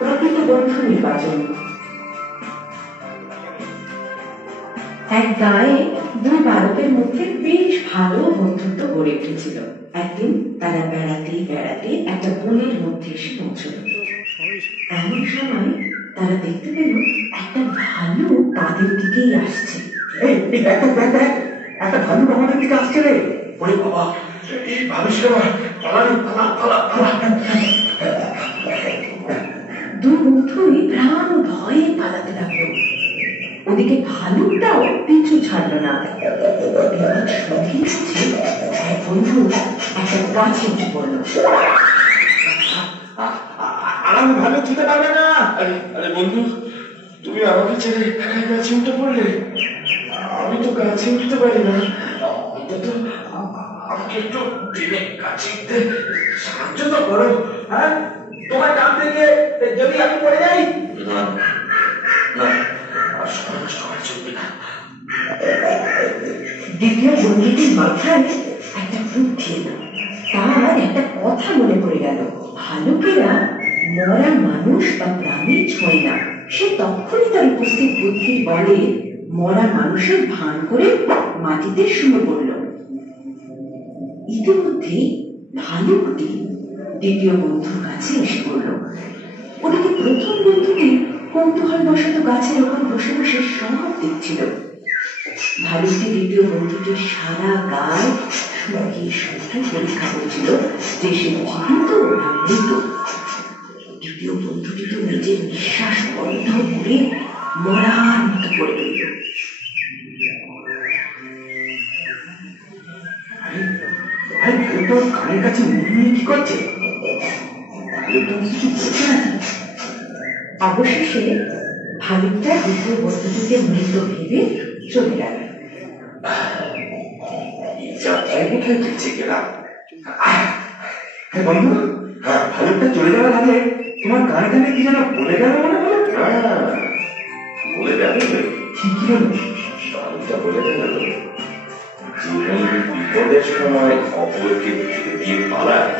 প্রকৃত বন্ধু নির্বাচন। এক গায়ে দুই বালকের মধ্যে বেশ ভালো বন্ধুত্ব গড়ে উঠেছিল। একদিন তারা বেড়াতে বেড়াতে একটা বনের মধ্যে এসে পৌঁছল। এমন সময় তারা দেখতে পেল একটা ভালুক তাদের দিকেই আসছে। একটা ভালুক আমাদের দিকে আসছে রে। ওরে বাবা, এই ভালুক দুই বন্ধুই প্রাণ ভয়ে পালাতে লাগলো। ওদিকে ভালুকটাও পিছু ছাড়ল না। এক বন্ধু একটা গাছে উঠে পড়ল। আমি ভালুক ছুতে পারবে না। আরে বন্ধু, তুমি আমাকে ছেড়ে গাছে উঠে পড়লে। আমি তো গাছে উঠতে পারি না। আমাকে একটু টেনে গাছে উঠতে সাহায্য তো করো। হ্যাঁ, তোমার কান থেকে যদি আমি পড়ে যাই। না না, আর সময় নষ্ট করা চলবে না। দ্বিতীয় বন্ধুটির মাথায় একটা বুদ্ধি এলো। তার একটা কথা মনে পড়ে গেল, ভালুকেরা মরা মানুষ বা প্রাণী ছোঁয় না। সে তখনই তার উপস্থিত বুদ্ধির বলে মরা মানুষের ভান করে মাটিতে শুয়ে পড়ল। ইতিমধ্যে ভালুকটি দ্বিতীয় বন্ধুর কাছে এসে পড়ল। ওদিকে প্রথম বন্ধুটি কৌতূহল বশত গাছের ওপর বসে বসে সব দেখছিল। ভালুকটি দ্বিতীয় বন্ধুটির সারা গায়ে শুকিয়ে শুকিয়ে পরীক্ষা করছিল যে সে জীবিত না মৃত। দ্বিতীয় বন্ধুটি তো নিজের নিঃশ্বাস বন্ধ করে মরার মতো পড়ে রইল। কানের কাছে মুখ নিয়ে কি করছে? কিছু বুঝছে না। অবশেষে ভালুকটা দ্বিতীয় বন্ধুটিকে মৃত ভেবে চলে গেল। বন্ধু, ভালুকটা চলে যাওয়ার আগে তোমার কানে কানে কি যেন বলে গেল মনে হলো। বলে যাবে ঠিকই হলো। ভালুকটা বলে গেল জীবন বিপদের সময় অপরকে ফিরে দিয়ে পালায়,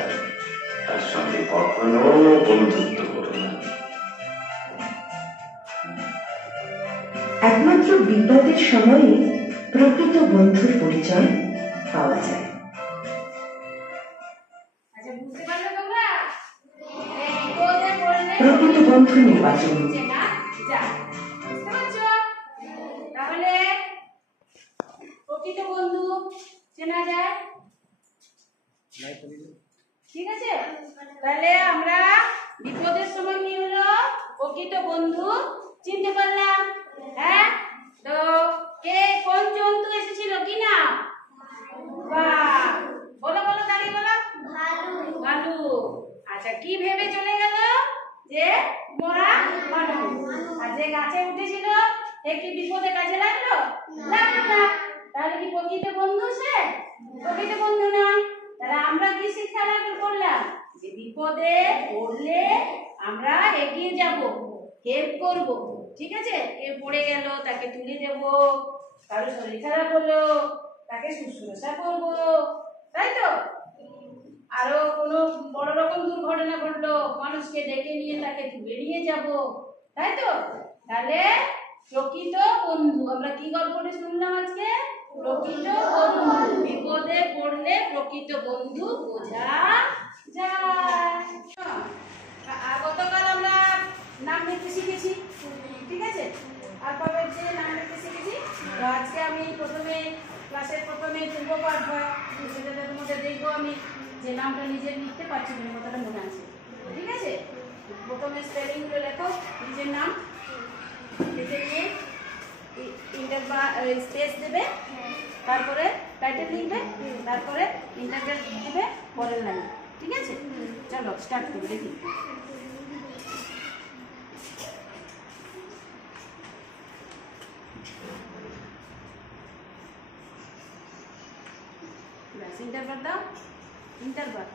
তার সঙ্গে কখনো বন্ধুত্ব করো না। একমাত্র বিপদের সময়ে প্রকৃত বন্ধুর পরিচয় পাওয়া যায়। প্রকৃত বন্ধু নির্বাচন। তাহলে প্রকৃত বন্ধু চেনা যায়, ঠিক আছে? তাহলে আমরা বিপদের সময় কি হলো, প্রকৃত বন্ধু চিনতে পারলাম। হ্যাঁ, তো কে কোন জন্তু এসেছিল কি না? বাহ, বলো বলো, দাঁড়িয়ে বলো। ভালুক। আচ্ছা, কি ভেবে চলে গেল? যে মরা মানুষ। আর যে গাছে উঠেছিল একটি বিপদে কাজে লাগলো না। তাহলে কি প্রকৃত বন্ধু সে? প্রকৃত বন্ধু নয়। তাহলে আমরা কি শিক্ষা লাভ করলাম? যে বিপদে পড়লে আমরা এগিয়ে যাব, হেল্প করব, ঠিক আছে? কেউ পড়ে গেল তাকে তুলে দেব, কারো শরীর খারাপ হলো তাকে শুশ্রূষা করব, তাই তো? আরো কোনো বড় রকম দুর্ঘটনা ঘটলো, মানুষকে ডেকে নিয়ে তাকে তুলে নিয়ে যাব, তাই তো? তাহলে প্রকৃত বন্ধু, আমরা কি গল্পটা শুনলাম আজকে? প্রকৃত বন্ধু। বিপদে পড়লে প্রকৃত বন্ধু বোঝা যায়। গতকাল আমরা নাম লিখতে শিখেছি, ঠিক আছে? অ্যালফাবেট দিয়ে নাম লিখতে শিখেছি। তো আজকে আমি ক্লাসের প্রথমে যুব পাঠ হয়, সেটার মধ্যে দেখবো আমি যে নামটা নিজের লিখতে পারছি কিনা, কথাটা মনে আছে, ঠিক আছে? প্রথমে স্পেলিংগুলো লেখো, নিজের নাম লিখে নিয়ে স্পেস দেবে, তারপরে টাইটেল লিখবে, তারপরে ইন্টারভেল দেবে পরের লাইন, ঠিক আছে? চলো স্টার্ট করি, দেখি। ইন্টারভাল দাও, ইন্টারভাল।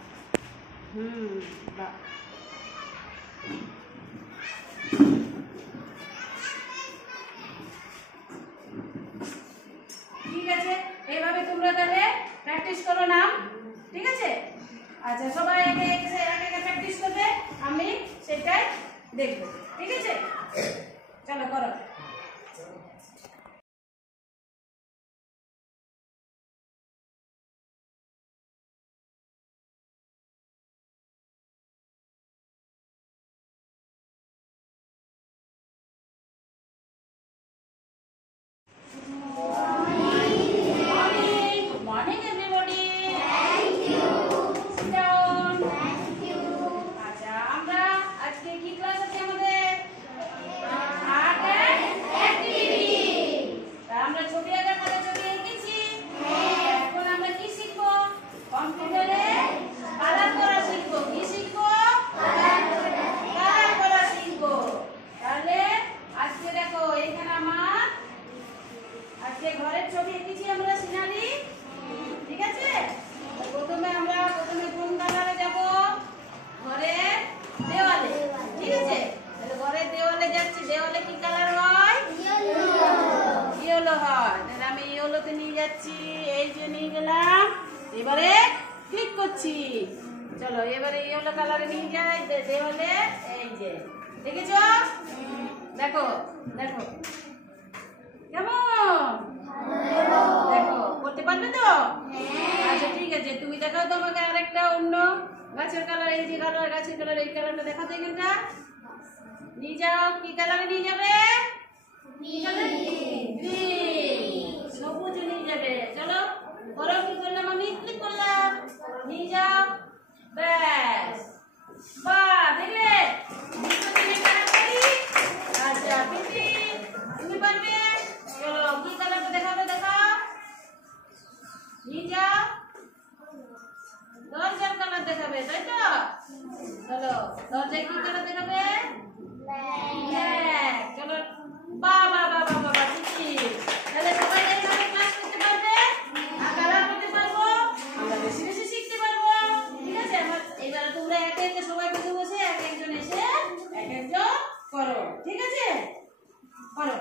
বাহ, ঠিক আছে। এইভাবে তোমরা তাহলে প্র্যাকটিস করো নাম, ঠিক আছে? আচ্ছা, সবাই একে একে প্র্যাকটিস করবে, আমি সেটাই দেখবো, ঠিক আছে? চলো করো। Good morning, everybody. Thank you. Sit down. Thank you. আচ্ছা, আমরা আজকে কি ক্লাস আছে আমাদের? Art and activity. আমরা ছবি আঁকার কথা ছবি এঁকেছি। এখন আমরা কি শিখবো? কম্পিউটারে কালার করা শিখবো। কি শিখবো? কালার করা শিখবো। তাহলে আজকে দেখো এখানে আমার আজকে ঘরের ছবি এঁকেছি আমরা সিনারি, ঠিক আছে? প্রথমে কোন কালারে যাব? ঘরের দেওয়ালে, ঠিক আছে? তাহলে ঘরের দেওয়ালে যাচ্ছি। দেওয়ালে কি কালার হয়? ইয়েলো হয়। তাহলে আমি ইয়েলোতে নিয়ে যাচ্ছি। এই যে নিয়ে গেলাম। এবারে ক্লিক করছি। চলো এবারে ইয়েলো কালারে নিয়ে যাই দেওয়ালে। এই যে দেখেছো? দেখো দেখো কেমন? দেখো করতে পারবে তো? আচ্ছা ঠিক আছে, তুমি দেখাও তো আমাকে আরেকটা অন্য গাছের কালার। এই যে কালার, গাছের কালার, এই কালারটা দেখাতে এখানটা নিয়ে যাও। কি কালারে নিয়ে যাবে? সবুজ নিয়ে যাবে। চলো করো। কি করলাম আমি? ক্লিক করলাম। নিয়ে যাও। ব্যাস, বাহ, দেখলে? আচ্ছা পিপি তুমি পারবে? চলো কি কালারটা দেখাবে? দেখাও। নিয়ে যাও। দরজার কালার দেখাবে, তাই তো? চলো দরজায় কি কালার দেখাবে? ব্ল্যাক। চলো বাহ বাহ বাহ বাহ বাহ, ঠিক। তাহলে সবাই এইভাবে ক্লাস করতে পারবে আর কালার করতে পারবো। আমরা বেশি বেশি শিখতে পারবো, ঠিক আছে? এবারে তোমরা একে একে সবাই বসে বসে এক একজন এসে এক একজন করো, ঠিক আছে? করো।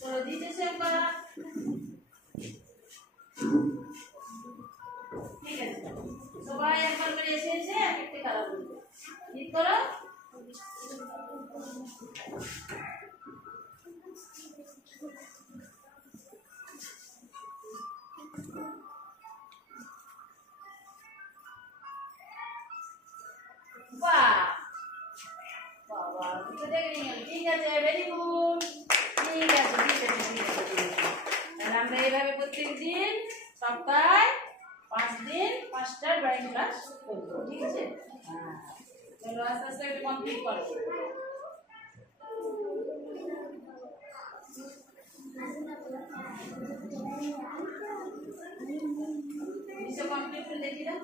চলো দিতে সেভ করা, ঠিক আছে? সবাই একবার করে এসে এসে এক একটা কালার করবে। ক্লিক করো। বাহ বাবা, কিছু দেখে নিও। ঠিক আছে, ভেরি গুড। ঠিক আছে ঠিক আছে ঠিক আছে ঠিক আছে। তাহলে আমরা এইভাবে প্রত্যেক দিন সপ্তাহে 5 দিন 5টা ড্রয়িং ক্লাস করবো, ঠিক আছে? হ্যাঁ, চলো আস্তে আস্তে এটা কমপ্লিট করো। কমপ্লিট করে দেখি দাও।